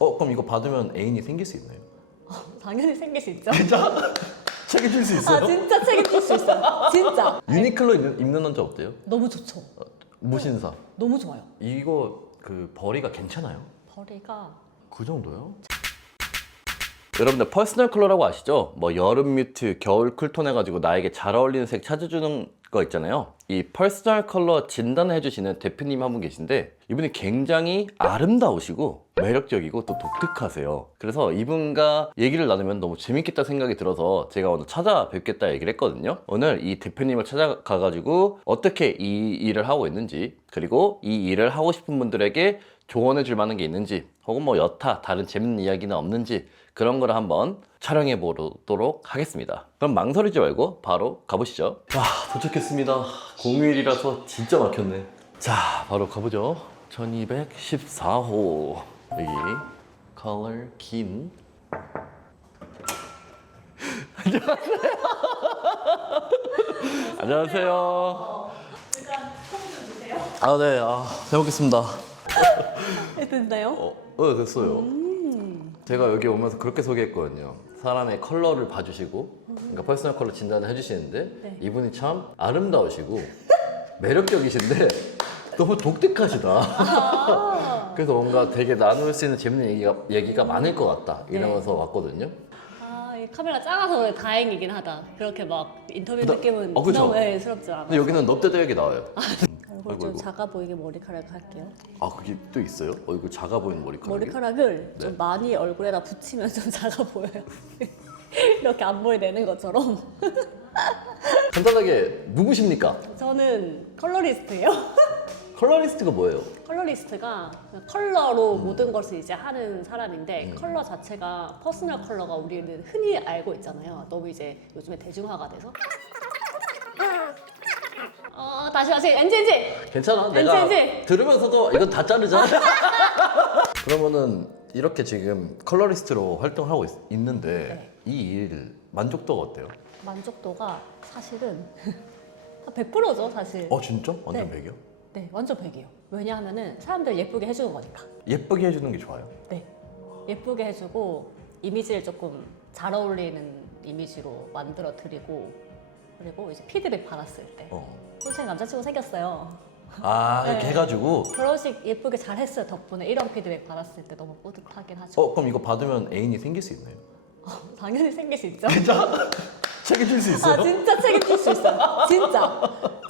어 그럼 이거 받으면 애인이 생길 수 있나요? 당연히 생길 수 있죠. 진짜? 책임질 수아 있어요? 진짜 책임질 수 있어요. 진짜. 유니클로 입는, 입는 남자 어때요? 너무 좋죠. 무신사 너무 좋아요. 이거 그 벌이가 괜찮아요? 벌이가 그 정도요? 여러분들 퍼스널 컬러라고 아시죠? 뭐 여름 뮤트, 겨울 쿨톤 해가지고 나에게 잘 어울리는 색 찾아주는 거 있잖아요. 이 퍼스널 컬러 진단을 해주시는 대표님 한 분 계신데 이분이 굉장히 아름다우시고 매력적이고 또 독특하세요. 그래서 이분과 얘기를 나누면 너무 재밌겠다 생각이 들어서 제가 오늘 찾아뵙겠다 얘기를 했거든요. 오늘 이 대표님을 찾아가 가지고 어떻게 이 일을 하고 있는지 그리고 이 일을 하고 싶은 분들에게 조언해 줄 만한 게 있는지 혹은 뭐 여타 다른 재밌는 이야기는 없는지 그런 거를 한번 촬영해 보도록 하겠습니다. 그럼 망설이지 말고 바로 가보시죠. 자, 도착했습니다. 공휴일이라서 진짜 막혔네. 자, 바로 가보죠. 1214호. 여기 컬러 긴. 안녕하세요. 안녕하세요. 아, 네. 아, 잘 먹겠습니다. 됐나요? 어, 어 됐어요. 제가 여기 오면서 그렇게 소개했거든요. 사람의 컬러를 봐주시고, 그러니까 퍼스널 컬러 진단을 해주시는데 네. 이분이 참 아름다우시고 매력적이신데 너무 독특하시다. 아, 그래서 뭔가 되게 나눌 수 있는 재밌는 얘기가 얘기가 많을 것 같다 이러면서 네. 왔거든요. 아, 이 카메라 작아서 다행이긴 하다. 그렇게 막 인터뷰 부담- 느낌은 어, 그쵸? 부담스럽지 않아. 근데 여기는 넙대대하게 나와요. 얼굴 아이고, 좀 아이고. 작아 보이게 머리카락 할게요. 아 그게 또 있어요? 얼굴 작아 보이는 머리카락이? 머리카락을 네. 좀 많이 얼굴에다 붙이면 좀 작아 보여요. 이렇게 앞머리 내는 것처럼. 간단하게 누구십니까? 저는 컬러리스트예요. 컬러리스트가 뭐예요? 컬러리스트가 컬러로 음. 모든 것을 이제 하는 사람인데 컬러 자체가 퍼스널 컬러가 우리는 흔히 알고 있잖아요. 너무 이제 요즘에 대중화가 돼서. 어 다시 다시 엔지 엔지. 괜찮아. 내가 왠지. 들으면서도 이건 다 자르자. 그러면은 이렇게 지금 컬러리스트로 활동하고 있, 는데 네. 이일 만족도가 어때요? 만족도가 사실은 한 100%죠 사실. 어 진짜? 완전 네. 백이요? 네 완전 100이에요. 왜냐하면은 사람들 예쁘게 해주는 거니까. 예쁘게 해주는 게 좋아요. 네. 예쁘게 해주고 이미지를 조금 잘 어울리는 이미지로 만들어 드리고 그리고 이제 피드백 받았을 때 어. 솔직히 남자친구 생겼어요. 아 네. 이렇게 해가지고 결혼식 예쁘게 잘 했어요 덕분에 이런 피드백 받았을 때 너무 뿌듯하긴 하죠. 어 그럼 이거 받으면 애인이 생길 수 있나요? 당연히 생길 수 있죠. 진짜? 책임질 수 있어요? 아 진짜 책임질 수 있어요. 진짜.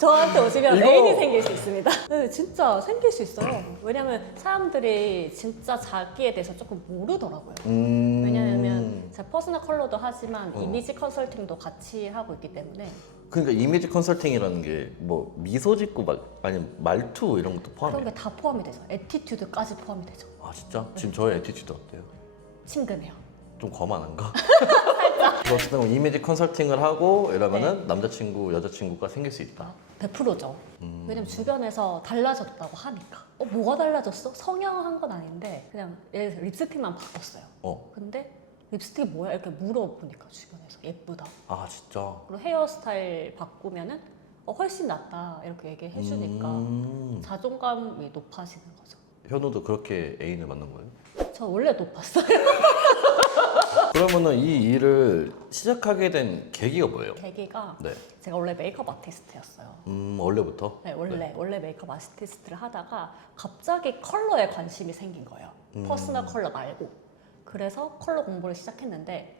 저한테 오시면 이거- 애인이 생길 수 있습니다. 네, 진짜 생길 수 있어요. 왜냐면 사람들이 진짜 자기에 대해서 조금 모르더라고요. 음... 제가 퍼스널 컬러도 하지만 어. 이미지 컨설팅도 같이 하고 있기 때문에 그러니까 이미지 컨설팅이라는 게 뭐 미소 짓고 막 아니면 말투 이런 것도 그런 포함해요? 게 다 포함이 되죠. 에티튜드까지 포함이 되죠. 아 진짜? 지금 저의 에티튜드 어때요? 친근해요. 좀 거만한가? 어쨌든 뭐 이미지 컨설팅을 하고 이러면은 네. 남자친구, 여자친구가 생길 수 있다. 100%죠. 음. 왜냐면 주변에서 달라졌다고 하니까. 어, 뭐가 달라졌어? 성형한 건 아닌데 그냥 예를 들어 립스틱만 바꿨어요. 어, 근데 립스틱이 뭐야? 이렇게 물어보니까 주변에서 예쁘다. 아 진짜. 그리고 헤어스타일 바꾸면은 어, 훨씬 낫다 이렇게 얘기해 주니까 음. 자존감이 높아지는 거죠. 현우도 그렇게 애인을 만난 거예요? 저 원래 높았어요. 그러면은 이 일을 시작하게 된 계기가 뭐예요? 계기가 네. 제가 원래 메이크업 아티스트였어요. 음 원래부터. 네, 원래 원래 메이크업 아티스트를 하다가 갑자기 컬러에 관심이 생긴 거예요. 음. 퍼스널 컬러 말고. 그래서 컬러 공부를 시작했는데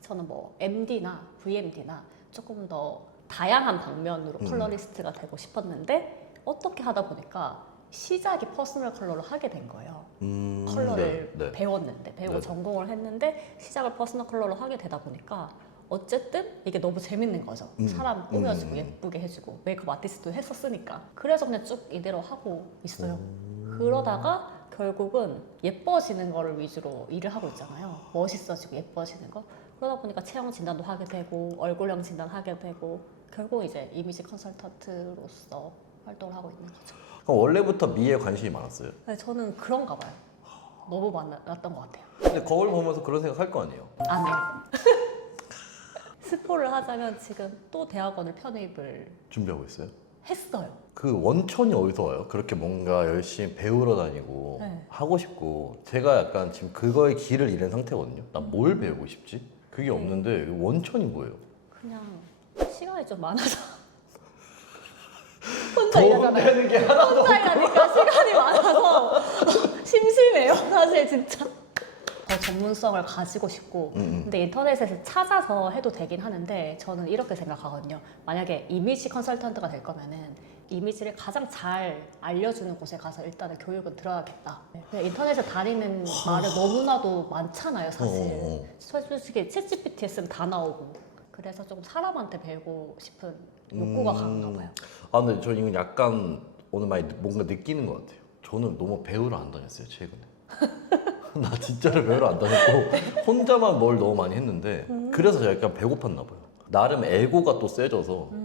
저는 뭐 MD나 VMD나 조금 더 다양한 방면으로 음. 컬러리스트가 되고 싶었는데 어떻게 하다 보니까 시작이 퍼스널 컬러로 하게 된 거예요. 음, 컬러를 네, 네. 배웠는데 배우고 네. 전공을 했는데 시작을 퍼스널 컬러로 하게 되다 보니까 어쨌든 이게 너무 재밌는 거죠. 음. 사람 꾸며주고 음. 예쁘게 해주고 메이크업 아티스트도 했었으니까 그래서 그냥 쭉 이대로 하고 있어요. 음. 그러다가 결국은 예뻐지는 거를 위주로 일을 하고 있잖아요. 멋있어지고 예뻐지는 거. 그러다 보니까 체형 진단도 하게 되고 얼굴형 진단 하게 되고 결국 이제 이미지 컨설턴트로서 활동을 하고 있는 거죠. 그럼 원래부터 미에 관심이 많았어요. 네, 저는 그런가 봐요. 너무 많았던 것 같아요. 근데 거울 보면서 그런 생각 할 거 아니에요? 아니요. 스포를 하자면 지금 또 대학원을 편입을 준비하고 있어요? 했어요. 그 원천이 어디서 와요? 그렇게 뭔가 열심히 배우러 다니고 네. 하고 싶고 제가 약간 지금 그거의 길을 잃은 상태거든요. 난 뭘 배우고 싶지? 그게 없는데 원천이 뭐예요? 그냥 시간이 좀 많아서 혼자 일하잖아요. 되는 게 하나 혼자 일하니까 시간이 많아서 심심해요, 사실 진짜. 더 전문성을 가지고 싶고 음, 음. 근데 인터넷에서 찾아서 해도 되긴 하는데 저는 이렇게 생각하거든요. 만약에 이미지 컨설턴트가 될 거면은 이미지를 가장 잘 알려주는 곳에 가서 일단은 교육은 들어야겠다. 그냥 인터넷에 다니는 말을 너무나도 많잖아요, 사실. 어, 어. 솔직히 챗GPT 했으면 다 나오고. 그래서 좀 사람한테 배우고 싶은 욕구가 음. 강한가 봐요. 아 근데 저 이건 약간 오늘 많이 느- 뭔가 느끼는 것 같아요. 저는 너무 배우러 안 다녔어요 최근에. 나 진짜로 배우러 안 다녔고 혼자만 뭘 너무 많이 했는데 그래서 제가 약간 배고팠나 봐요. 나름 에고가 또 세져서 음,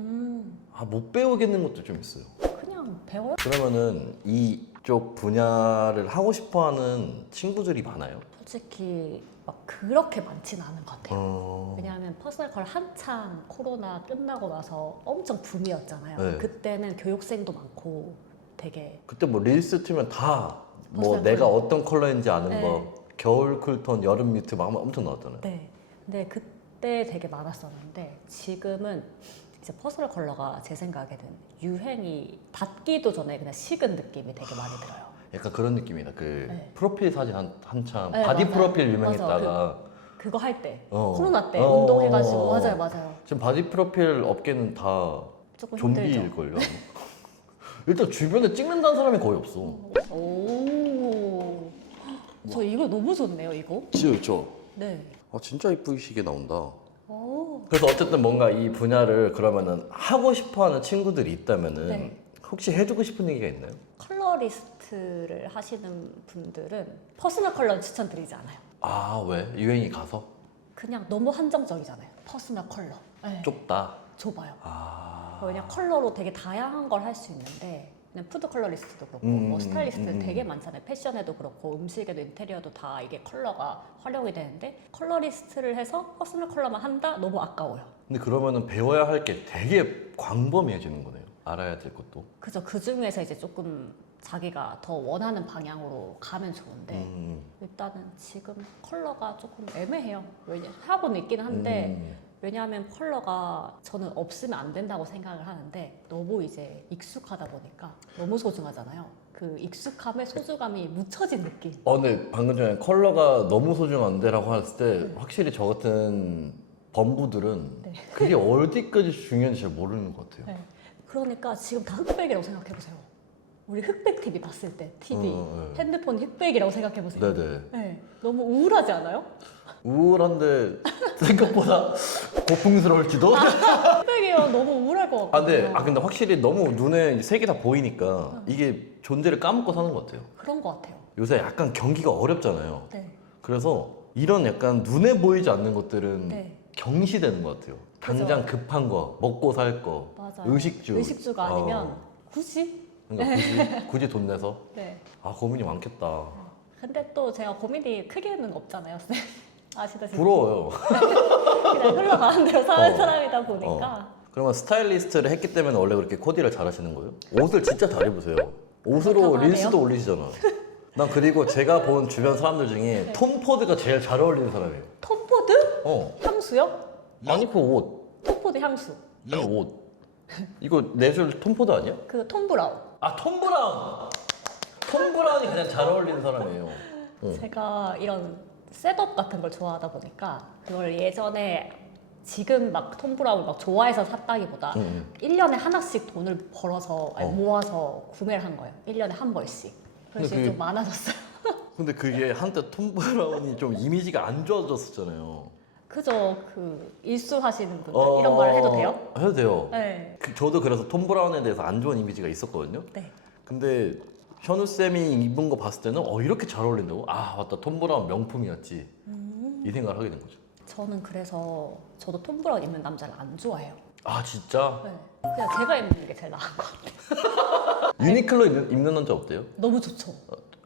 아 못 배우겠는 것도 좀 있어요. 그냥 배워요. 그러면은 이쪽 분야를 하고 싶어 하는 친구들이 많아요. 솔직히 막 그렇게 많지는 않은 것 같아요. 어... 왜냐하면 퍼스널 컬 한창 코로나 끝나고 나서 엄청 붐이었잖아요. 네. 그때는 교육생도 많고 되게 그때 뭐 릴스 틀면 다 뭐 내가 컬러. 어떤 컬러인지 아는 네. 거 겨울 쿨톤 여름 뮤트 막 엄청 나왔잖아요. 네. 근데 그때 되게 많았었는데 지금은 이제 퍼스널 컬러가 제 생각에는 유행이 닿기도 전에 그냥 식은 느낌이 되게 많이 들어요. 약간 그런 느낌이다. 그 네. 프로필 사진 한, 한참 네, 바디 맞아요. 프로필 유명했다가 맞아. 그거 할 때 어. 코로나 때 어. 운동해가지고 맞아요 맞아요. 지금 바디 프로필 업계는 다 조금 힘들죠. 좀비일걸요. 일단 주변에 찍는다는 사람이 거의 없어. 오. 저 이거 너무 좋네요 이거. 진짜 그렇죠. 네. 아 진짜 이쁘시게 나온다. 오. 그래서 어쨌든 뭔가 이 분야를 그러면은 하고 싶어하는 친구들이 있다면은 네. 혹시 해주고 싶은 얘기가 있나요? 컬러리스트를 하시는 분들은 퍼스널 컬러는 추천드리지 않아요. 아 왜? 유행이 가서 그냥 너무 한정적이잖아요. 퍼스널 컬러. 네. 좁다. 좁아요. 아 그냥 컬러로 되게 다양한 걸 할 수 있는데 푸드 컬러리스트도 그렇고 음, 뭐 스타일리스트 음, 음. 되게 많잖아요. 패션에도 그렇고 음식에도 인테리어도 다 이게 컬러가 활용이 되는데 컬러리스트를 해서 퍼스널 컬러만 한다? 너무 아까워요. 근데 그러면은 배워야 할 게 되게 광범위해지는 거네요. 알아야 될 것도. 그죠. 그 중에서 이제 조금 자기가 더 원하는 방향으로 가면 좋은데 음, 일단은 지금 컬러가 조금 애매해요. 왜냐 하고는 있기는 한데 음. 왜냐하면 컬러가 저는 없으면 안 된다고 생각을 하는데 너무 이제 익숙하다 보니까 너무 소중하잖아요. 그 익숙함에 소중함이 묻혀진 느낌. 어, 근데 방금 전에 컬러가 너무 소중한데라고 했을 때 확실히 저 같은 범부들은 네. 그게 어디까지 중요한지 잘 모르는 것 같아요. 네. 그러니까 지금 다 흑백이라고 생각해 보세요. 우리 흑백 TV 봤을 때 TV 어, 네. 핸드폰 흑백이라고 생각해 보세요. 네네. 네. 너무 우울하지 않아요? 우울한데 생각보다 고풍스러울지도. 아, 흑백이면 너무 우울할 것 같아요. 근데 아 근데 확실히 너무 눈에 색이 다 보이니까 이게 존재를 까먹고 사는 것 같아요. 그런 것 같아요. 요새 약간 경기가 어렵잖아요. 네. 그래서 이런 약간 눈에 보이지 않는 것들은 네. 경시되는 것 같아요. 당장 급한 거, 먹고 살 거, 맞아요. 의식주. 의식주가 아니면 어, 굳이? 그러니까 굳이, 굳이 돈 내서 네. 아 고민이 많겠다. 근데 또 제가 고민이 크게는 없잖아요, 쌤. 아시다시피. 부러워요. 그냥 흘러가는 대로 사는 어. 사람이다 보니까. 그러면 스타일리스트를 했기 때문에 원래 그렇게 코디를 잘하시는 거예요? 옷을 진짜 잘 입으세요. 옷으로 그렇다고 하네요. 릴스도 올리시잖아. 난 그리고 제가 본 주변 사람들 중에 네. 톰 포드가 제일 잘 어울리는 사람이에요. 톰포드? 어. 향수요? 아니 그 옷. 톰포드 향수. 이 옷. 이거 내줄 톰 포드 아니야? 그 톰브라운. 아, 톰 브라운. 톰 브라운이 가장 잘 어울리는 사람이에요. 어. 제가 이런 셋업 같은 걸 좋아하다 보니까 그걸 예전에 지금 막 톰 브라운 막 좋아해서 샀다기보다 응, 1년에 하나씩 돈을 벌어서 아니, 어. 모아서 구매를 한 거예요. 1년에 한 벌씩. 그래서 그게- 좀 많아졌어요. 근데 그게 한때 톰 브라운이 좀 이미지가 안 좋아졌었잖아요. 그죠. 그 일수 하시는 분들 어, 이런 말을 해도 돼요? 해도 돼요. 네. 그- 저도 그래서 톰 브라운에 대해서 안 좋은 이미지가 있었거든요. 네. 근데 현우 쌤이 입은 거 봤을 때는 어 이렇게 잘 어울린다고? 아 맞다 톰 브라운 명품이었지. 음. 이 생각을 하게 된 거죠. 저는 그래서 저도 톰 브라운 입는 남자를 안 좋아해요. 아 진짜? 네. 그냥 제가 입는 게 제일 나은 것 같아요. 유니클로 입는, 입는 남자 어때요? 너무 좋죠.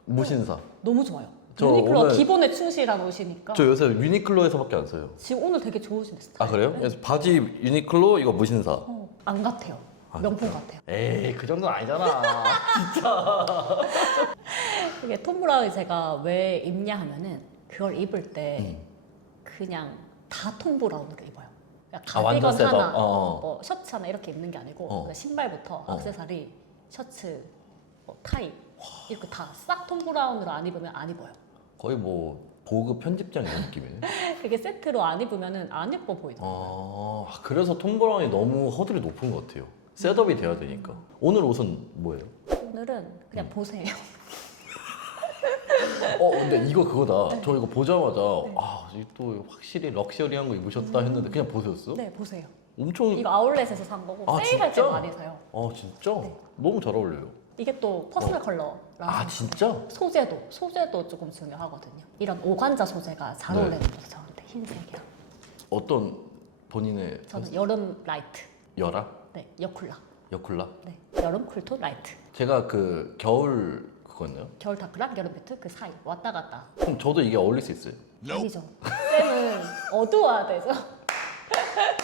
무신사. 너무 좋아요. 저 유니클로 오늘- 기본에 충실한 옷이니까. 저 요새 유니클로에서밖에 안 써요. 지금 오늘 되게 좋으신 스타일. 아 그래요? 그래서 바지 유니클로 이거 무신사. 어, 안 같아요. 아, 명품 같아요. 에이 그 정도는 아니잖아. 이게 톰 브라운이 제가 왜 입냐 하면은 그걸 입을 때 음. 그냥 다 톰 브라운으로 입어요. 그러니까 아, 완전 가디건 셋업. 하나, 어. 뭐 셔츠 하나 이렇게 입는 게 아니고 어. 그러니까 신발부터 어. 액세서리, 셔츠, 뭐 타이 이렇게 다 싹 톰 브라운으로 안 입으면 안 입어요. 거의 뭐 보급 편집장 이런 느낌이네. 이게 세트로 안 입으면 안 예뻐 보이더라고요. 아 그래서 톰 브라운이 너무 허들이 높은 것 같아요. 셋업이 돼야 되니까. 오늘 옷은 뭐예요? 오늘은 그냥 음. 보세요. 어 근데 이거 그거다. 저 이거 보자마자 네. 아또 확실히 럭셔리한 거 입으셨다 했는데 그냥 보셨어? 네, 보세요. 엄청. 이거 아울렛에서 산 거고 아, 세일할 때 진짜? 많이 사요. 아 진짜? 네. 너무 잘 어울려요. 이게 또 퍼스널 어. 컬러라서 아 진짜? 소재도 소재도 조금 중요하거든요. 이런 오간자 소재가 잘 네. 어울리는 거죠 저한테 흰색이랑. 어떤 본인의 저는 여름 라이트, 열화? 네 여쿨라, 여쿨라? 네 여름 쿨톤 라이트, 제가 그 겨울 그거였나요? 겨울 다크랑 여름 비트 그 사이 왔다 갔다. 그럼 저도 이게 어울릴 수 있어요? 아니죠. 쌤은 어두워야 되죠.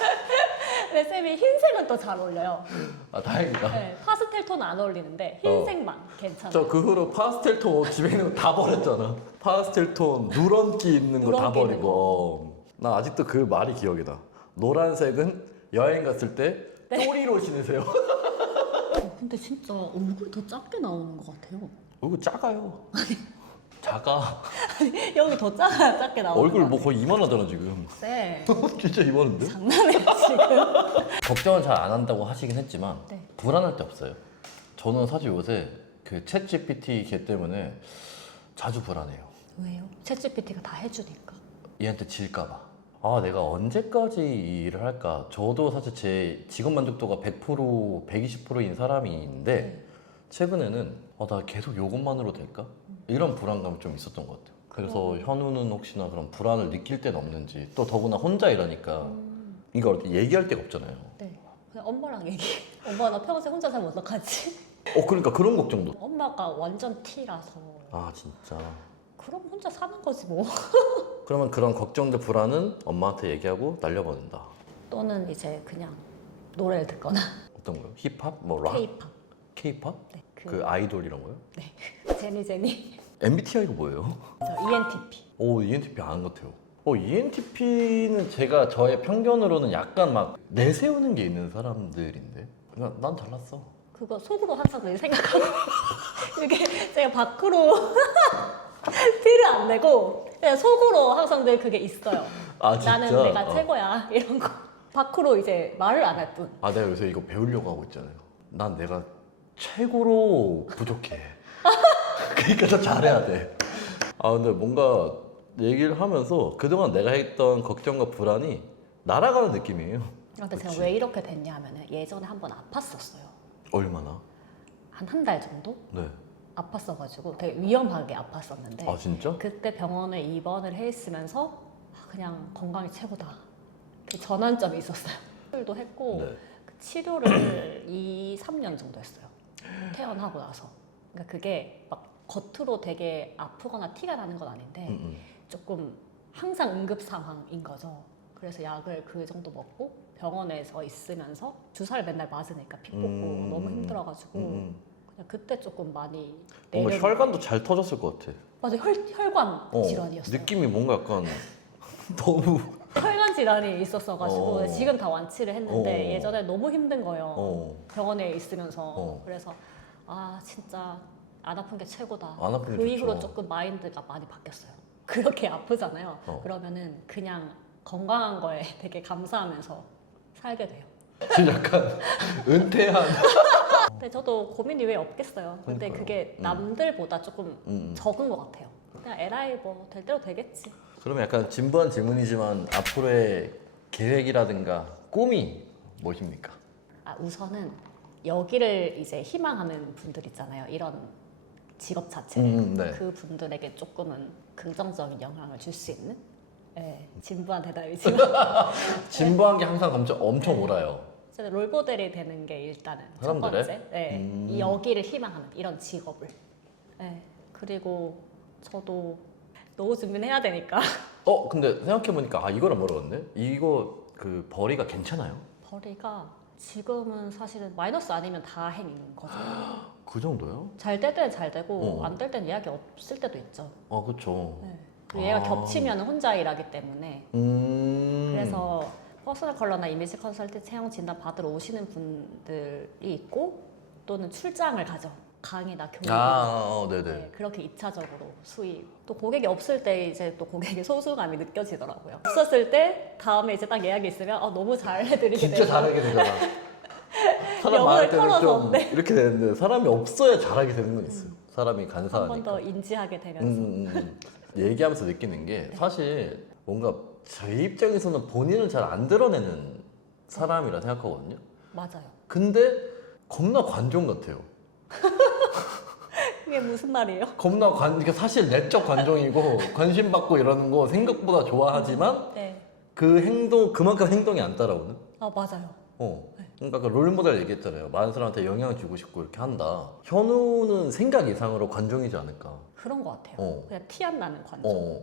근데 쌤이 흰색은 또 잘 어울려요. 아 다행이다. 네, 파스텔 톤은 안 어울리는데 흰색만 괜찮아요. 저 그 후로 파스텔 톤 옷 집에 있는 거 다 버렸잖아. 파스텔 톤 누런기 있는 거 다 누런기 있는 버리고. 나 아직도 그 말이 기억이 나. 노란색은 여행 갔을 때 네. 쪼리로 신으세요. 어, 근데 진짜 얼굴이 더 작게 나오는 것 같아요. 얼굴 작아요. 작아. 여기 더 작아 작게 나오는 얼굴 것뭐 거의 이만하잖아 지금. 네. 진짜 이만한데? 장난해 지금. 걱정은 잘안 한다고 하시긴 했지만 네. 불안할 때 없어요. 저는 사실 요새 그챗 GPT 걔 때문에 자주 불안해요. 왜요? 챗GPT가 다 해주니까. 얘한테 질까봐. 아, 내가 언제까지 이 일을 할까? 저도 사실 제 직업 만족도가 100%, 120%인 사람인데, 최근에는, 아, 나 계속 요것만으로 될까? 이런 불안감이 좀 있었던 것 같아요. 그래서 현우는 혹시나 그런 불안을 느낄 때는 없는지, 또 더구나 혼자 일하니까, 음, 이걸 얘기할 데가 없잖아요. 네. 그냥 엄마랑 얘기. 엄마 나 평생 혼자 살면 어떡하지? 어, 그러니까 그런 걱정도. 엄마가 완전 T라서 아, 진짜. 그럼 혼자 사는 거지 뭐. 그러면 그런 걱정들, 불안은 엄마한테 얘기하고 날려버린다. 또는 이제 그냥 노래를 듣거나 어떤 거요? 힙합? 뭐 락? K-팝. K-팝? 네. 그, 그 아이돌 이런 거요? 제니 제니. MBTI가 뭐예요? 저 ENTP. 오 ENTP 아는 것 같아요. 어 ENTP는 제가 저의 편견으로는 약간 막 내세우는 게 있는 사람들인데 그냥 난 잘났어. 그거 속으로 항상 늘 생각하고 이게 제가 밖으로 티를 안 내고 그냥 속으로 항상 늘 그게 있어요. 아 진짜? 나는 내가 어. 최고야 이런 거 밖으로 이제 말을 안 할 뿐. 아 내가 요새 이거 배우려고 하고 있잖아요. 난 내가 최고로 부족해. 그러니까 더 잘해야 돼. 아 근데 뭔가 얘기를 하면서 그동안 내가 했던 걱정과 불안이 날아가는 느낌이에요. 근데 제가 그치. 왜 이렇게 됐냐 하면은 예전에 한 번 아팠었어요. 얼마나? 한 한 달 정도 네. 아팠어가지고 되게 위험하게 아팠었는데 아 진짜? 그때 병원에 입원을 해 있으면서 아, 그냥 건강이 최고다. 그 전환점이 있었어요. 치료도 했고 네. 그 치료를 2, 3년 정도 했어요. 퇴원하고 나서. 그러니까 그게 막 겉으로 되게 아프거나 티가 나는 건 아닌데 음, 음. 조금 항상 응급 상황인 거죠. 그래서 약을 그 정도 먹고 병원에서 있으면서 주사를 맨날 맞으니까 피 뽑고 음. 너무 힘들어가지고 음, 음. 그냥 그때 조금 많이 뭔가 혈관도 잘 터졌을 것 같아. 맞아 혈, 혈관 어, 질환이었어요. 느낌이 뭔가 약간 너무 혈관 질환이 있었어가지고 어. 지금 다 완치를 했는데 어. 예전에 너무 힘든 거예요. 어. 병원에 있으면서 어. 그래서 아 진짜 안 아픈 게 최고다. 안 아픈 게그 이후로. 조금 마인드가 많이 바뀌었어요. 그렇게 아프잖아요. 어. 그러면은 그냥 건강한 거에 되게 감사하면서 살게 돼요. 지금 약간 은퇴한. 근데 저도 고민이 왜 없겠어요. 근데 그러니까요. 그게 음. 남들보다 조금 음. 적은 것 같아요. 그냥 에라이 뭐 될 대로 되겠지. 그러면 약간 진부한 질문이지만 앞으로의 계획이라든가 꿈이 무엇입니까? 아, 우선은 여기를 이제 희망하는 분들 있잖아요. 이런 직업 자체를. 음, 네. 그 분들에게 조금은 긍정적인 영향을 줄 수 있는 네, 진부한 대답이지만 진부한 게 항상 엄청 엄청 네. 저는 롤모델이 되는 게 일단은 첫 사람들의? 번째. 네, 음. 이 여기를 희망하는 이런 직업을. 네, 그리고 저도 노후 준비는 해야 되니까 어 근데 생각해 보니까 아안 물어봤네. 이거 그 벌이가 괜찮아요? 벌이가 지금은 사실은 마이너스 아니면 다 행인 거죠. 그 정도요? 잘 될 때는 잘 되고 어. 안 될 때는 예약이 없을 때도 있죠. 아 그쵸. 네. 그리고 얘가 아. 겹치면 혼자 일하기 때문에 음. 그래서 퍼스널 컬러나 이미지 컨설팅 체형 진단 받으러 오시는 분들이 있고 또는 출장을 가죠. 강의나 교육. 아, 어, 네네. 네, 그렇게 2차적으로 수입. 또 고객이 없을 때 이제 또 고객의 소중함이 느껴지더라고요. 없었을 때 다음에 이제 딱 예약이 있으면 아, 너무 잘 해드리게 진짜 되고 잘하게 되잖아. 사람 영혼을 많을 때는 털어서, 좀 네. 이렇게 되는데 사람이 없어야 잘하게 되는 건 있어요. 사람이 한 번 간사하니까. 더 인지하게 되면서 음, 음, 음. 얘기하면서 느끼는 게 사실 뭔가 제 입장에서는 본인을 잘 안 드러내는 사람이라 생각하거든요. 맞아요. 근데 겁나 관종 같아요. 그게 무슨 말이에요? 겁나 관, 그러니까 사실 내적 관종이고 관심 받고 이러는 거 생각보다 좋아하지만 네. 그 행동 그만큼 행동이 안 따라오는. 아 맞아요. 어. 그러니까 그 롤모델 얘기했잖아요. 많은 사람한테 영향 주고 싶고 이렇게 한다. 현우는 생각 이상으로 관종이지 않을까. 그런 것 같아요. 어. 그냥 티 안 나는 관점 어.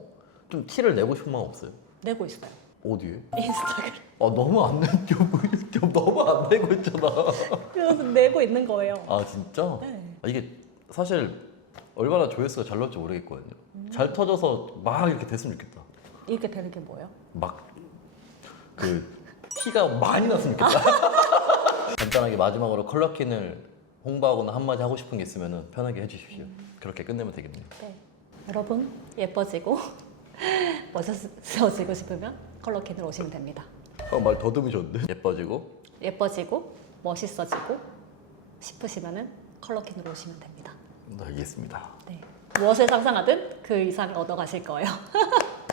좀 티를 내고 싶은 마음 없어요? 내고 있어요. 어디에? 인스타그램. 아 너무 안 내고 너무 안 내고 있잖아. 그래서 내고 있는 거예요. 아 진짜? 네. 아, 이게 사실 얼마나 조회수가 잘 나올지 모르겠거든요. 잘 터져서 막 이렇게 됐으면 좋겠다. 이렇게 되는 게 뭐예요? 막 그 티가 많이 났으면 좋겠다. 간단하게 마지막으로 컬러킨을 홍보하거나 한마디 하고 싶은 게 있으면 편하게 해주십시오. 그렇게 끝내면 되겠네요. 네. 여러분 예뻐지고 멋있어지고 싶으면 컬러캔으로 오시면 됩니다. 아, 말 더듬으셨는데? 예뻐지고 예뻐지고 멋있어지고 싶으시면은 컬러 캔으로 오시면 됩니다. 네, 알겠습니다. 네. 무엇을 상상하든 그 이상 얻어가실 거예요.